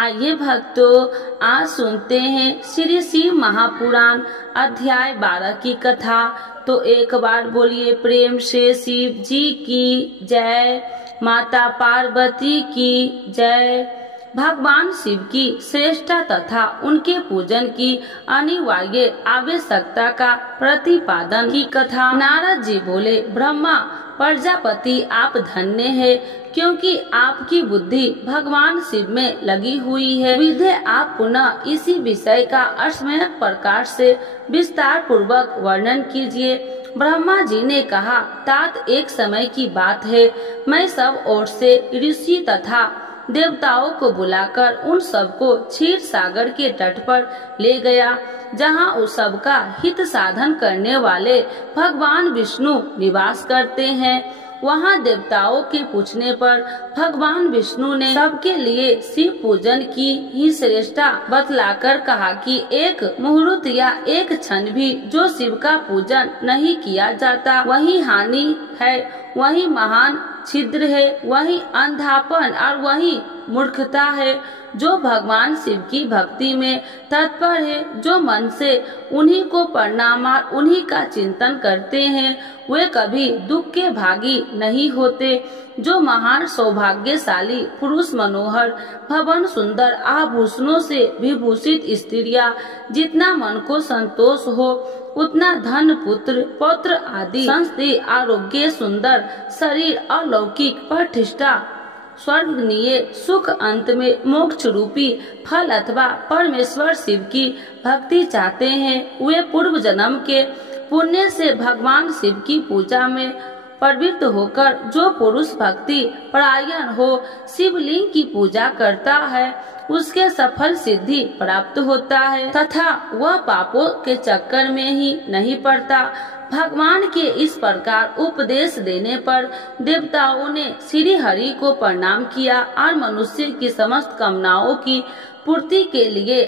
आइए भक्तों, आज सुनते हैं श्री शिव महापुराण अध्याय 12 की कथा। तो एक बार बोलिए प्रेम से शिव जी की जय, माता पार्वती की जय। भगवान शिव की श्रेष्ठता तथा उनके पूजन की अनिवार्य आवश्यकता का प्रतिपादन की कथा। नारद जी बोले, ब्रह्मा प्रजापति आप धन्य है, क्योंकि आपकी बुद्धि भगवान शिव में लगी हुई है। विधे आप पुनः इसी विषय का अश्वमेध प्रकार से विस्तार पूर्वक वर्णन कीजिए। ब्रह्मा जी ने कहा, तात एक समय की बात है, मैं सब ओर से ऋषि तथा देवताओं को बुलाकर उन सबको क्षीर सागर के तट पर ले गया, जहाँ उस सबका हित साधन करने वाले भगवान विष्णु निवास करते हैं। वहाँ देवताओं के पूछने पर भगवान विष्णु ने सबके लिए शिव पूजन की ही श्रेष्ठता बतलाकर कहा कि एक मुहूर्त या एक क्षण भी जो शिव का पूजन नहीं किया जाता, वही हानि है, वही महान छिद्र है, वही अंधापन और वही मूर्खता है। जो भगवान शिव की भक्ति में तत्पर है, जो मन से उन्हीं को प्रणाम और उन्हीं का चिंतन करते हैं, वे कभी दुख के भागी नहीं होते। जो महान सौभाग्यशाली पुरुष मनोहर भवन सुंदर आभूषणों से विभूषित स्त्रियां जितना मन को संतोष हो, उतना धन पुत्र पौत्र आदि संस्ति आरोग्य सुंदर शरीर अलौकिक प्रतिष्ठा स्वर्गनीय सुख अंत में मोक्ष रूपी फल अथवा परमेश्वर शिव की भक्ति चाहते हैं, वे पूर्व जन्म के पुण्य से भगवान शिव की पूजा में प्रवृत्त होकर जो पुरुष भक्ति परायण हो शिवलिंग की पूजा करता है, उसके सफल सिद्धि प्राप्त होता है तथा वह पापों के चक्कर में ही नहीं पड़ता। भगवान के इस प्रकार उपदेश देने पर देवताओं ने श्री हरि को प्रणाम किया और मनुष्य की समस्त कामनाओं की पूर्ति के लिए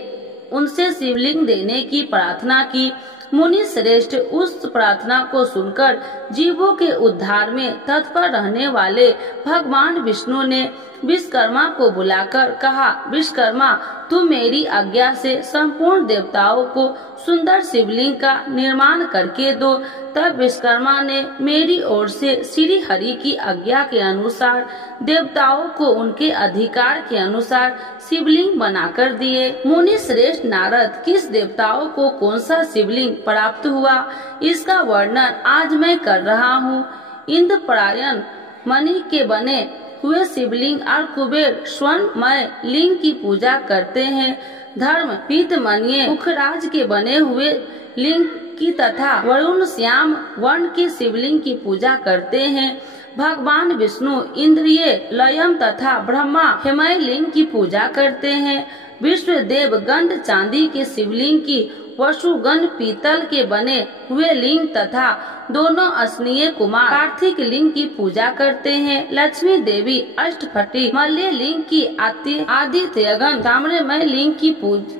उनसे शिवलिंग देने की प्रार्थना की। मुनि श्रेष्ठ उस प्रार्थना को सुनकर जीवों के उद्धार में तत्पर रहने वाले भगवान विष्णु ने विश्वकर्मा को बुलाकर कहा, विश्वकर्मा तुम मेरी आज्ञा से संपूर्ण देवताओं को सुंदर शिवलिंग का निर्माण करके दो। तब विश्वकर्मा ने मेरी ओर से श्री हरि की आज्ञा के अनुसार देवताओं को उनके अधिकार के अनुसार शिवलिंग बनाकर दिए। मुनि श्रेष्ठ नारद, किस देवताओं को कौन सा शिवलिंग प्राप्त हुआ, इसका वर्णन आज मैं कर रहा हूँ। इंद्रपरायण मणि के बने हुए शिवलिंग और कुबेर स्वर्णमय लिंग की पूजा करते हैं। धर्म पीतमणि मुखराज के बने हुए लिंग की तथा वरुण श्याम वर्ण के शिवलिंग की पूजा करते हैं। भगवान विष्णु इंद्रिय लयम तथा ब्रह्मा हेमय लिंग की पूजा करते हैं। विश्व देव गंध चांदी के शिवलिंग की, वसुगंध पीतल के बने हुए लिंग तथा दोनों असनीय कुमार कार्तिक लिंग की पूजा करते हैं। लक्ष्मी देवी अष्टफटी मल्य लिंग की, आदित्यगण ताम्रमय लिंग की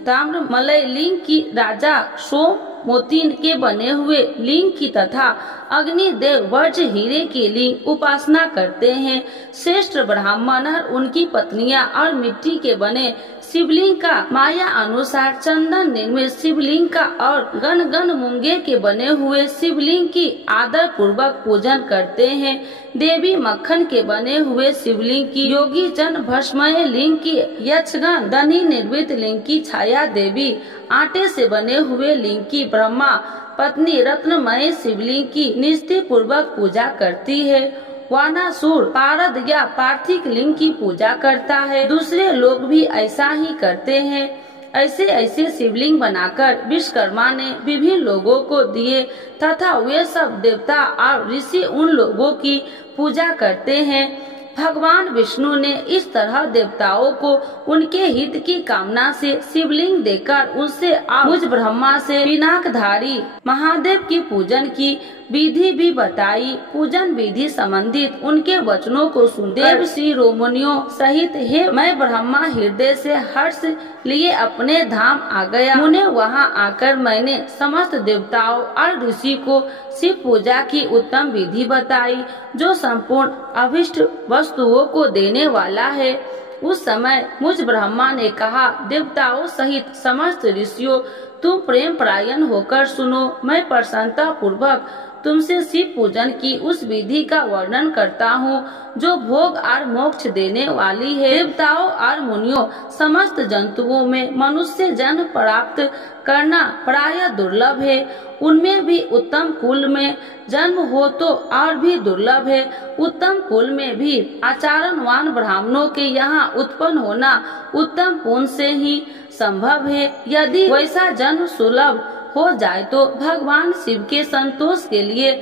ताम्रमलय लिंग की, राजा सोम मोती के बने हुए लिंग की तथा अग्निदेव वज्र हीरे की लिंग उपासना करते हैं। श्रेष्ठ ब्राह्मण और उनकी पत्नियां और मिट्टी के बने शिवलिंग का माया अनुसार चंदन निर्मित शिवलिंग का और गण गण मूंगे के बने हुए शिवलिंग की आदर पूर्वक पूजन करते हैं। देवी मक्खन के बने हुए शिवलिंग की, योगी जन भस्मय लिंग की, यक्षगण धनी निर्मित लिंग की, छाया देवी आटे से बने हुए लिंग की, ब्रह्मा पत्नी रत्नमय शिवलिंग की निष्ठा पूर्वक पूजा करती है। वानासुर पारद या पार्थिक लिंग की पूजा करता है। दूसरे लोग भी ऐसा ही करते हैं। ऐसे ऐसे शिवलिंग बनाकर विश्वकर्मा ने विभिन्न लोगों को दिए तथा वे सब देवता और ऋषि उन लोगों की पूजा करते हैं। भगवान विष्णु ने इस तरह देवताओं को उनके हित की कामना से शिवलिंग देकर उनसे मुझ ब्रह्मा से पिनाकधारी महादेव की पूजन की विधि भी बताई। पूजन विधि संबंधित उनके वचनों को सुन देव श्री रोमनियों सहित हे मैं ब्रह्मा हृदय से हर्ष लिए अपने धाम आ गया। उन्हें वहां आकर मैंने समस्त देवताओं और ऋषि को शिव पूजा की उत्तम विधि बताई, जो संपूर्ण अभिष्ट वस्तुओं को देने वाला है। उस समय मुझ ब्रह्मा ने कहा, देवताओं सहित समस्त ऋषियों, तुम प्रेम परायण होकर सुनो। मैं प्रसन्नता पूर्वक तुमसे शिव पूजन की उस विधि का वर्णन करता हूँ जो भोग और मोक्ष देने वाली है। देवताओं और मुनियों, समस्त जंतुओं में मनुष्य जन्म प्राप्त करना प्रायः दुर्लभ है। उनमें भी उत्तम कुल में जन्म हो तो और भी दुर्लभ है। उत्तम कुल में भी आचरणवान ब्राह्मणों के यहाँ उत्पन्न होना उत्तम पुण्य से ही संभव है। यदि वैसा जन्म सुलभ हो जाए तो भगवान शिव के संतोष के लिए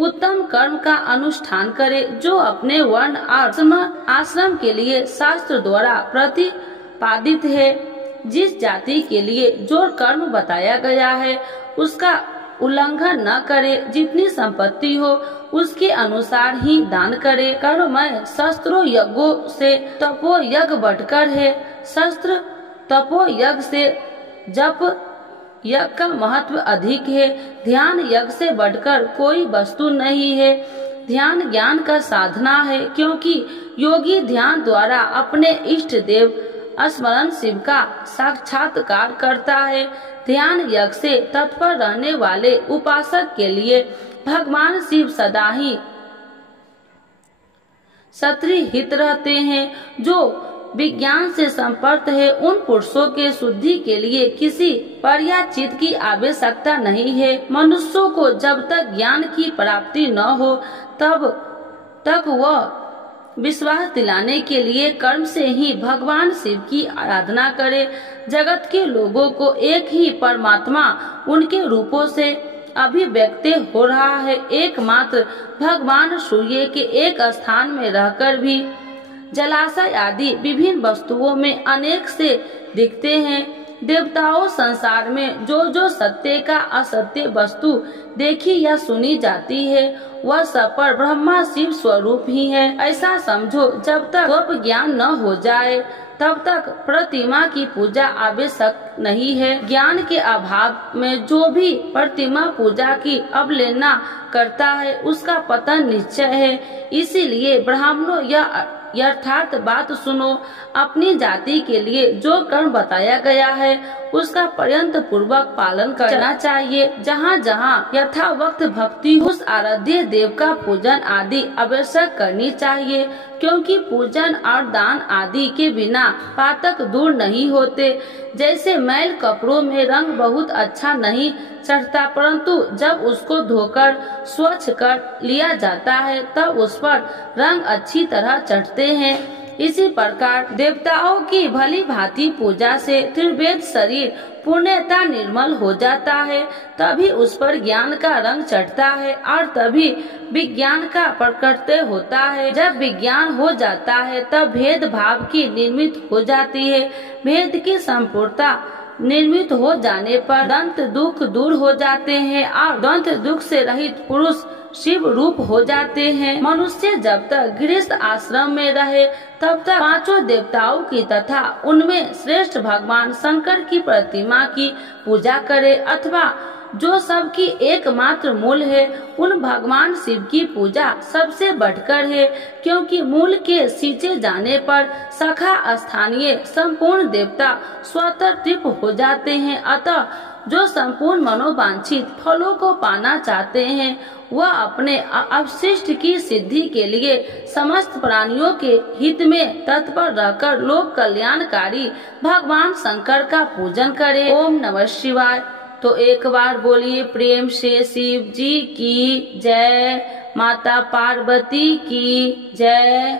उत्तम कर्म का अनुष्ठान करे, जो अपने वर्ण और आश्रम के लिए शास्त्र द्वारा प्रतिपादित है। जिस जाति के लिए जो कर्म बताया गया है उसका उल्लंघन न करे। जितनी संपत्ति हो उसके अनुसार ही दान करे। कर्ममय शस्त्रों यज्ञों से तपो यज्ञ बढ़कर है। शस्त्र तपो यज्ञ से जप यज्ञ का महत्व अधिक है। ध्यान यज्ञ से बढ़कर कोई वस्तु नहीं है। ध्यान ज्ञान का साधना है, क्योंकि योगी ध्यान द्वारा अपने इष्ट देव स्मरण शिव का साक्षात्कार करता है। ध्यान यज्ञ से तत्पर रहने वाले उपासक के लिए भगवान शिव सदा ही सत्री हित रहते हैं। जो विज्ञान से संपर्क है उन पुरुषों के शुद्धि के लिए किसी पर्याचित की आवश्यकता नहीं है। मनुष्यों को जब तक ज्ञान की प्राप्ति न हो तब तक वह विश्वास दिलाने के लिए कर्म से ही भगवान शिव की आराधना करे। जगत के लोगों को एक ही परमात्मा उनके रूपों से अभिव्यक्त हो रहा है। एकमात्र भगवान सूर्य के एक स्थान में रहकर भी जलाशय आदि विभिन्न वस्तुओं में अनेक से दिखते हैं। देवताओं, संसार में जो सत्य का असत्य वस्तु देखी या सुनी जाती है वह सब पर ब्रह्मा शिव स्वरूप ही है। ऐसा समझो, जब तक स्वप ज्ञान न हो जाए तब तक प्रतिमा की पूजा आवश्यक नहीं है। ज्ञान के अभाव में जो भी प्रतिमा पूजा की अवहेलना करता है उसका पतन निश्चय है। इसीलिए ब्राह्मणों यथार्थ बात सुनो। अपनी जाति के लिए जो कर्म बताया गया है उसका पर्यंत पूर्वक पालन करना चाहिए। जहाँ जहाँ यथावक्त भक्ति उस आराध्य देव का पूजन आदि अवश्य करनी चाहिए, क्योंकि पूजन और दान आदि के बिना पातक दूर नहीं होते। जैसे मैल कपड़ों में रंग बहुत अच्छा नहीं चढ़ता, परंतु जब उसको धोकर स्वच्छ कर लिया जाता है तब उस पर रंग अच्छी तरह चढ़ते हैं। इसी प्रकार देवताओं की भली भांति पूजा से त्रिवेद शरीर पूर्णतः निर्मल हो जाता है, तभी उस पर ज्ञान का रंग चढ़ता है और तभी विज्ञान का प्रकट होता है। जब विज्ञान हो जाता है तब भेद भाव की निर्मित हो जाती है। भेद की संपूर्णता निर्मित हो जाने पर दंत दुख दूर हो जाते हैं और दंत दुख से रहित पुरुष शिव रूप हो जाते हैं। मनुष्य जब तक गृहस्थ आश्रम में रहे तब तक पांचों देवताओं की तथा उनमें श्रेष्ठ भगवान शंकर की प्रतिमा की पूजा करे, अथवा जो सबकी एकमात्र मूल है उन भगवान शिव की पूजा सबसे बढ़कर है, क्योंकि मूल के सींचे जाने पर सखा स्थानीय संपूर्ण देवता स्वतः तृप्त हो जाते हैं। अतः जो संपूर्ण मनोवांछित फलों को पाना चाहते हैं वह अपने अवशिष्ट की सिद्धि के लिए समस्त प्राणियों के हित में तत्पर रहकर लोक कल्याणकारी भगवान शंकर का पूजन करे। ओम नमः शिवाय। तो एक बार बोलिए प्रेम से शिव जी की जय, माता पार्वती की जय।